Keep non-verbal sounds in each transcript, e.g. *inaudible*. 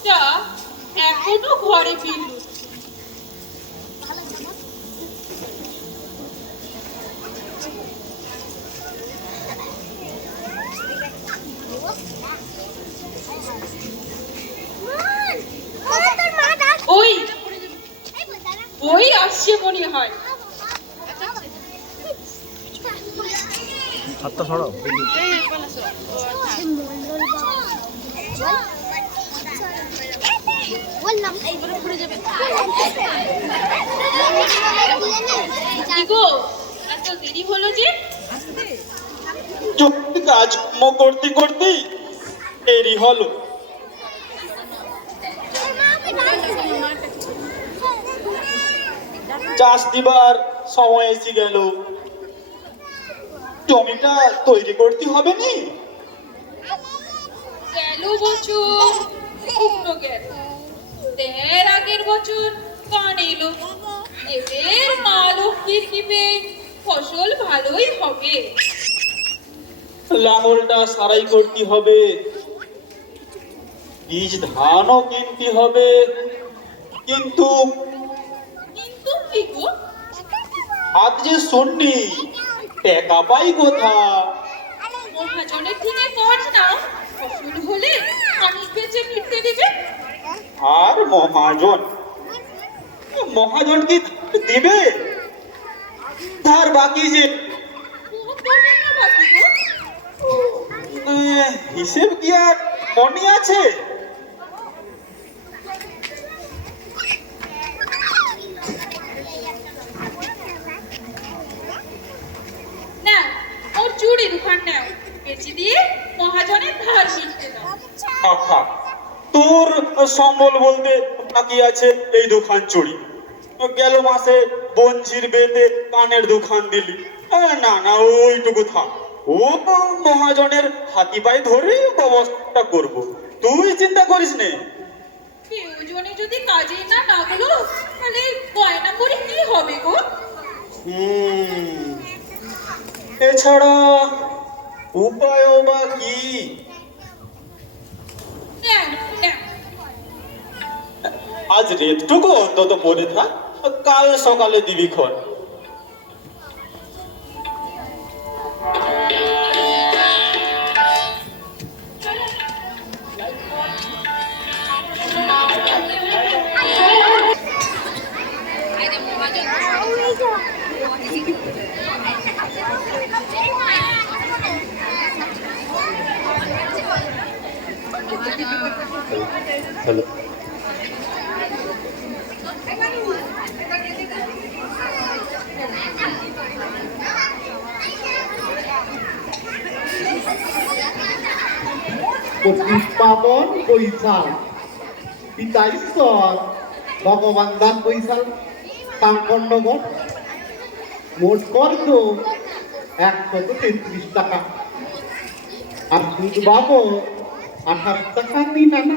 মানুষটা এখনও ঘরে ফিরল ওই ওই আসছে মনে হয় হাতটা সরাও বললাম এইবারে ঘুরে যাবে গো এত দেরি হলো যে? কাজকর্ম করতে করতেই দেরি হলো। চাষ দিবার সময় এসে গেল। জমিটা তৈরি করতে হবে নি? গেল বছর গেল। তের আগের বছর কান এলো এদের মা লক্ষ্মীর ফসল ভালোই হবে। লাঙলটা সারাই করতে হবে। বীজ ধানও কিনতে হবে। কিন্তু কিন্তু কি গো? হাত যে শুননি টাকা পাই কোথা মহাজনের থেকে কাজ নাও ফসল হলে মানুষ বেঁচে ফিরতে দেবে আর মহাজন মহাজন কি দিবে? তার বাকি যে হিসেব কি আর মনে আছে? চুড়ি দুখান নাও। বেচে দিয়ে মহাজনের ধার মিটতে দাও। তোর সম্বল বলতে বাকি আছে এই দোকান চুরি গেল মাসে বঞ্চির বেতে কানের দোকান দিলি। না না ওইটুকু থাক। ও মহাজনের হাতি পায়ে ধরে ব্যবস্থা করব। তুই চিন্তা করিস নে। প্রয়োজনে যদি কাজে না লাগল তাহলে গয়না করে কি হবে গো? হুম, এছাড়া উপায় বা কি? আজ রেতটুকু অন্তত পরে থাক। কাল সকালে দিবি খন পঁচিশ পাবন বৈশাল পিতা ঈশ্বর, ভগবান দাস বৈশাল তাম্পন্নগর মোট খরচ একশত তেত্রিশ টাকা। আর সুদ বাবু আঠাশ টাকা দিন আনা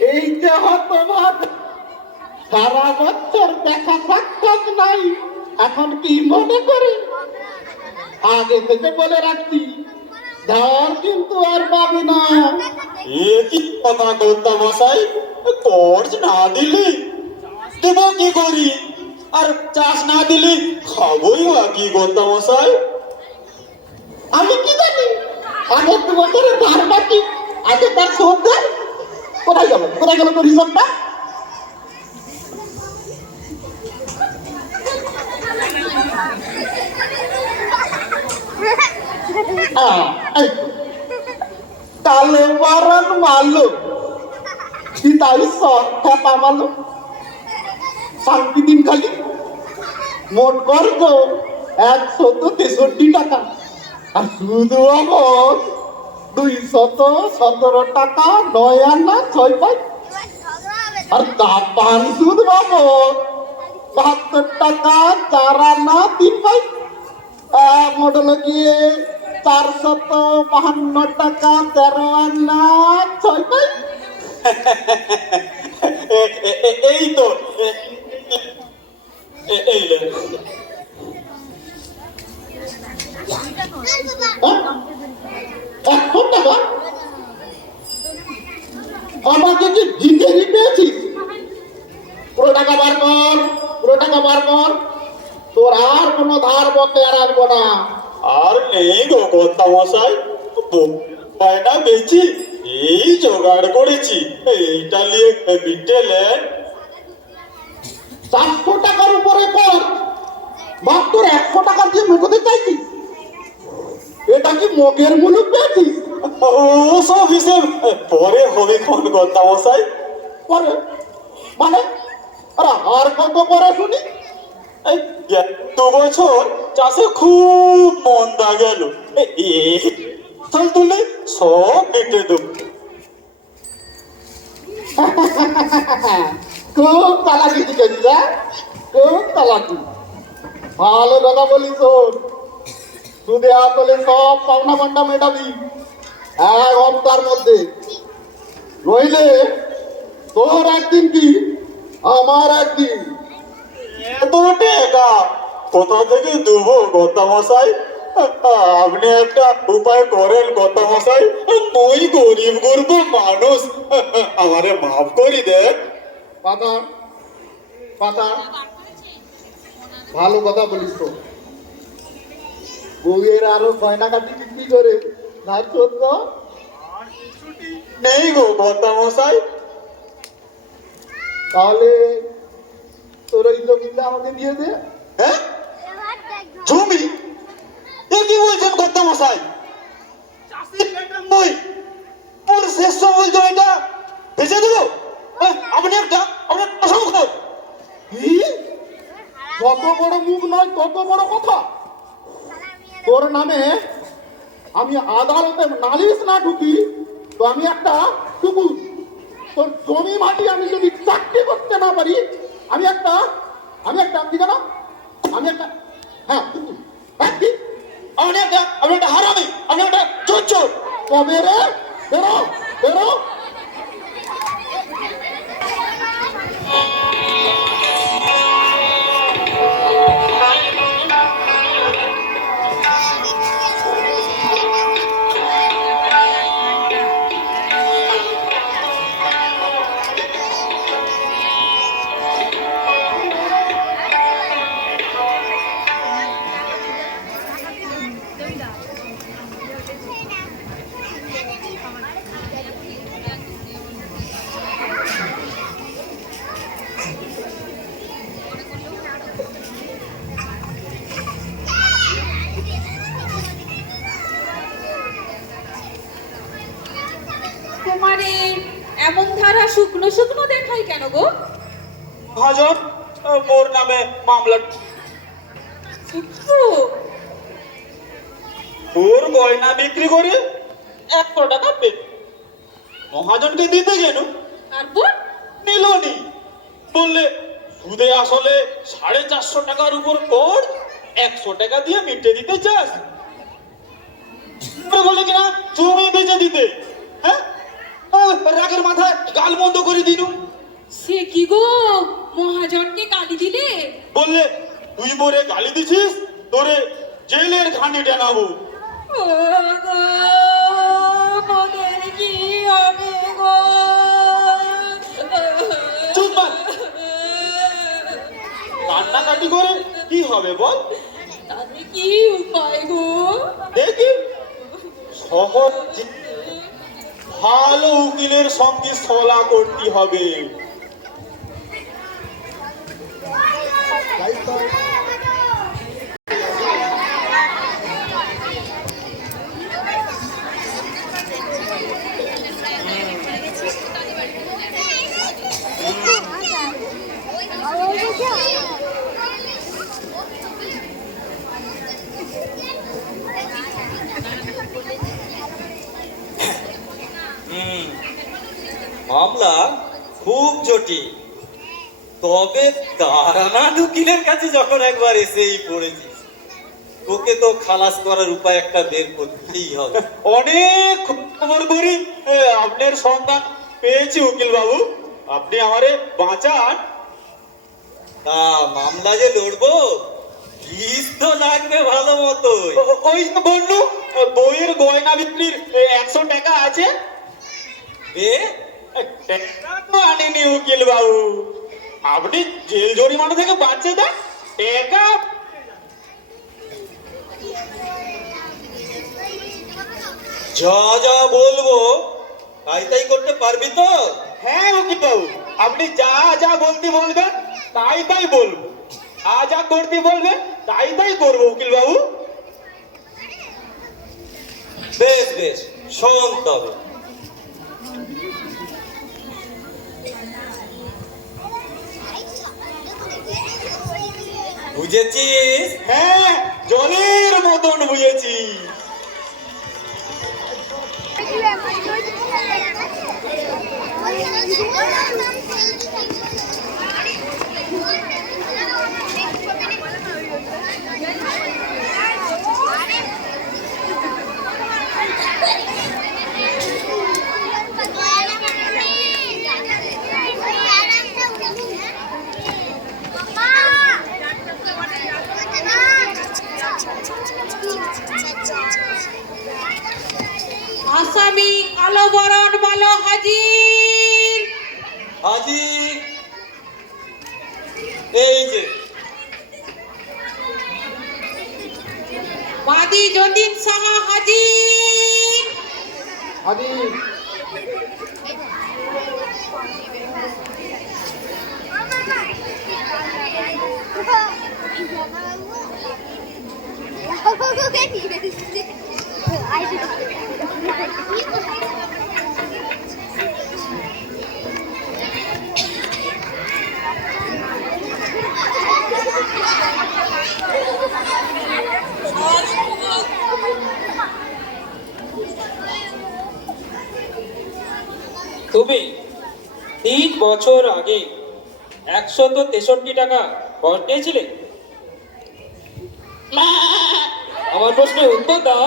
এই যে তোমার। সারা বছর দেখা সাক্ষাৎ নাই। এখন কি মনে করে? আগে থেকে বলে রাখছি ধার কিন্তু আর পাবে না। এ কি কথা কর্তা মশাই? কর্জ না দিলি? দেব কি করি? আর চাষ না দিলি? খাবই বা কি কর্তা মশাই? আমি কি জানি? দু বছরের ধার বাকি আগে তার শোধ দেয় কোথায় গেল? কোথায় গেল তোর হিসাবটা తలవరం వాళ్ళు তাই সত্যতা মালো শান্তি দিন খালি। মোট কর একশো তো তেষট্টি টাকা। আর শুধু আমার দুই শত সতেরো টাকা নয় আনা ছয় পাই আর তা পান সুদ বাবদ বাহাত্তর টাকা চার আনা তিন পাই মডেল গিয়ে চারশত বাহান্ন টাকা তেরো আনা ছয় এ- এই তো। এই। হ্যাঁ? একশো টাকা আমাকে কি জিতেরই পেয়েছিস? পুরো টাকা বার কর পুরো টাকা বার কর। তোর আর কোনো ধার বকে আর আসব না। আর নেই গো কর্তা মশাই বায়না বেচি এই জোগাড় করেছি। এইটা নিয়ে বিটেলেন চারশো টাকার উপরে কর। বাপ তোর একশো টাকার দিয়ে মেটাতে চাইছিস? এটা কি মগের মুলুক পেয়েছিস ও সব হিসেব পরে হবে কোন কর্তা মশাই? পরে। মানে? আরে আর কত করে শুনি? এই দু বছর চাষে খুব মন্দা গেল। এই ফসল তুলে সব মেটে দেব। খুব চালাকি শিখেছিস হ্যাঁ? খুব চালাকি ভালো কথা বলিস শোন সুদে আসলে সব পাওনা পান্ডা মেটাবি এক হপ্তার মধ্যে। নইলে তোর একদিন কি? আমার একদিন। এত টাকা কোথা থেকে দেবো কর্তা মশাই আপনি একটা উপায় করেন কর্তা মশাই মই গরিব গরিব মানুষ। আমারে মাফ করি দেন পাতা পাতা ভালো কথা বলিস তো। বউয়ের আরও গয়না কাটি বিক্রি করে ধার শোধ নেই গো কর্তা মশাই তাহলে তোর ওই জমিটা আমাকে দিয়ে দে। হ্যাঁ? জমি? এ কি বলছেন কর্তা মশাই বেটা শেষ বলছো এটা বেঁচে দেবো? আপনি একটা আপনার প্রশংস কি? যত বড় মুখ নয় তত বড় কথা। তোর নামে আমি আদালতে নালিশ না ঢুকি, তো আমি একটা টুকুর তোর জমি মাটি আমি যদি চাকরি করতে না পারি, আমি একটা আমি একটা কি জানো? আমি একটা হ্যাঁ আমি হ্যাঁ? আপনি একটা আপনি একটা হারামি আপনি একটা চোর চোর কবে রে, বেরো বেরো। মোর মামলা ওর গয়না বিক্রি করে একশো টাকা পে মহাজনকে দিতে গেল। তারপর? নিলনি বললে সুদে আসলে সাড়ে চারশো টাকার উপর কর একশো টাকা দিয়ে মিটে দিতে চাস। বলে কিনা জমি বেচে দিতে। হ্যাঁ? রাগের মাথায় গাল বন্ধ করে দিনু সে কি গো? মহাজনকে গালি দিলে? বললে তুই মোরে গালি দিছিস? তোরে জেলের ঘানি টানাবো ও গো, মোদের কি হবে গো? চুপ কর। কান্নাকাটি করে কি হবে বল? তাতে কি উপায় গো? দেখি। সহজ ভালো উকিলের সঙ্গে সলা করতে হবে। মামলা খুব জটিল। তবে দাঁড়ানা উকিলের কাছে যখন একবার এসেই পড়েছিস তোকে তো খালাস করার উপায় একটা বের করতেই হবে। অনেক খবর করি। আপনার সন্তান পেয়েছি উকিল বাবু আপনি আমারে বাঁচান। তা মামলা যে লড়বো ফিস তো লাগবে ভালো মতো ওই বললু বইয়ের গয়না বিক্রির একশো টাকা আছে। এ, টাকা তো আনেনি উকিল বাবু আপনি জেল জরিমানা থেকে বাঁচে দেন। যা যা বলব, তাই তাই করতে পারবি তো? হ্যাঁ বাবু আপনি যা যা বলতে বলবেন, তাই তাই বলব। যা যা করতে বলবেন, তাই তাই করব উকিল বাবু বেশ বেশ, শোন তবে। বুঝেছিস? হ্যাঁ জলের মতন বুঝেছি। Thank কালো বরণ বলো হাজির। হাজি এই যে। বাদী যতীন সাহা হাজির। *laughs* আদি তুমি তিন বছর আগে একশত তেষট্টি টাকা কর নিয়েছিলে আমার প্রশ্নের উত্তর দাও।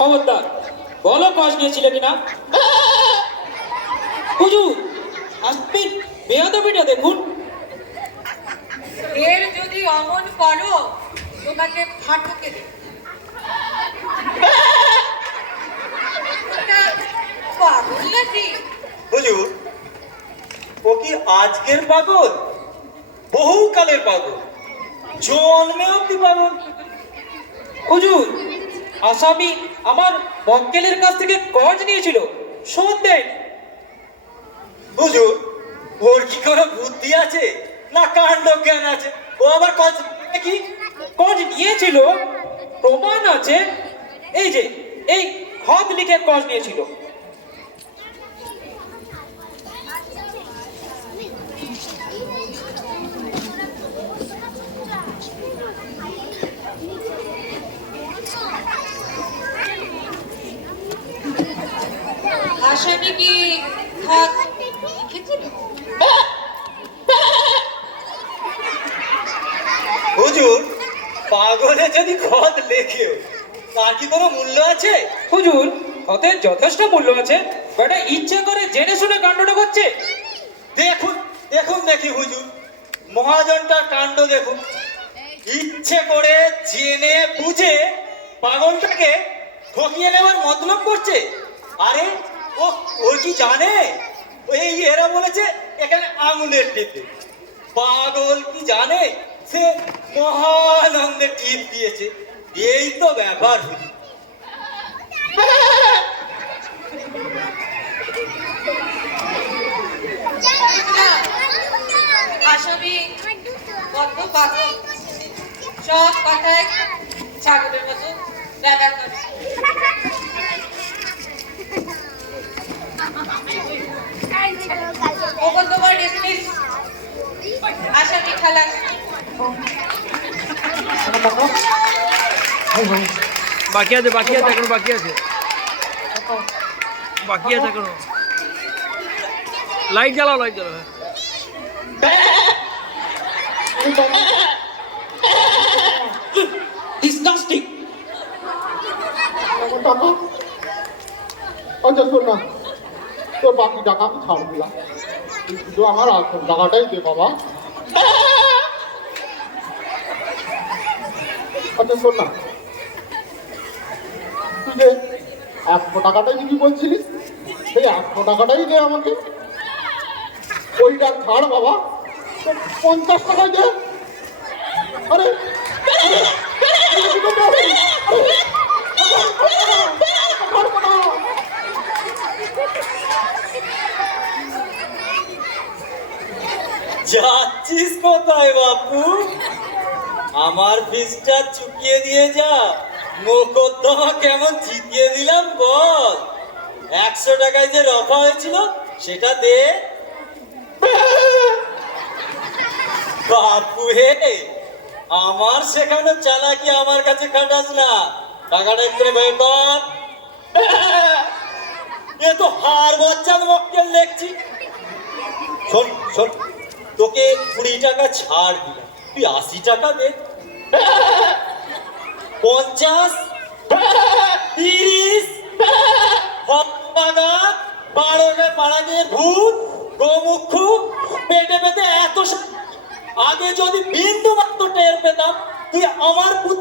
খবরদার। বলো কস নিয়েছিলে কিনা? হুজুর আসবেন বেয়াদবিটা দেখুন। এর যদি অমন করো তোমাকে ফাটকে হুজুর ও কি আজকের পাগল? বহুকালের পাগল। জন্মে অব্দি পাগল? হুজুর আসামি আমার মক্কেলের কাছ থেকে কজ নিয়েছিল শোধ দেয়নি হুজুর ওর কি কোনো বুদ্ধি আছে? না কাণ্ড জ্ঞান আছে? ও আবার কজ কি? কজ নিয়েছিল প্রমাণ আছে। এই যে এই খত লিখে কজ নিয়েছিল। আসামি কি হাত হুজুর পাগলে যদি খত লেখেও তার কি কোনো মূল্য আছে? হুজুর খতের যথেষ্ট মূল্য আছে বেটা ইচ্ছে করে জেনে শুনে কাণ্ডটা করছে। দেখুন দেখুন দেখি হুজুর মহাজনটার কাণ্ড দেখুন। ইচ্ছে করে জেনে বুঝে পাগলটাকে ঠকিয়ে নেওয়ার মতলব করছে। আরে ও ওর কি জানে? এই এরা বলেছে এখানে আঙুলের টিপে। পাগল কি জানে? সে মহানন্দে টিপ দিয়েছে। এই তো ব্যাপার পাগল সব কথায় ছাগলের মতো ব্যবহার করে। বাকি আছে বাকি আছে এখনও বাকি আছে। বাকি আছে এখনও। লাইট জ্বালাও লাইট জ্বালাও ডিসগাস্টিং আচ্ছা শোন না তোর বাকি টাকা আমি শুধু আমার টাকাটাই দে বাবা আচ্ছা শোন না তুই যে একশো টাকাটাই যদি বলছিলিস সেই একশো টাকাটাই দে আমাকে ওইটা ছাড় বাবা পঞ্চাশ টাকায় দে আরে আরে, আরে, কি করতে হবে? আরে, ছাড়বো না। যাচ্ছিস কোথায় বাপু? আমার ফিসটা চুকিয়ে দিয়ে যা। মোকদ্দমা কেমন জিতিয়ে দিলাম বল। একশো টাকায় যে রফা হয়েছিল, সেটা দে। বাপু হে, আমার শেখানো চালাকি আমার কাছে খাটাস না। টাকাটা একটু বের কর। এ তো হার বচ্চার মক্কেল দেখছি। শোন শোন। তোকে কুড়ি টাকা ছাড় দিলাম। তুই আশি টাকা দে। পঞ্চাশ, তিরিশ পাড়াগে ভূত গোমুখ পেটে পেতে এত আগে যদি বিন্দু মাত্র টের পেতাম, তুই আমার পুত্রে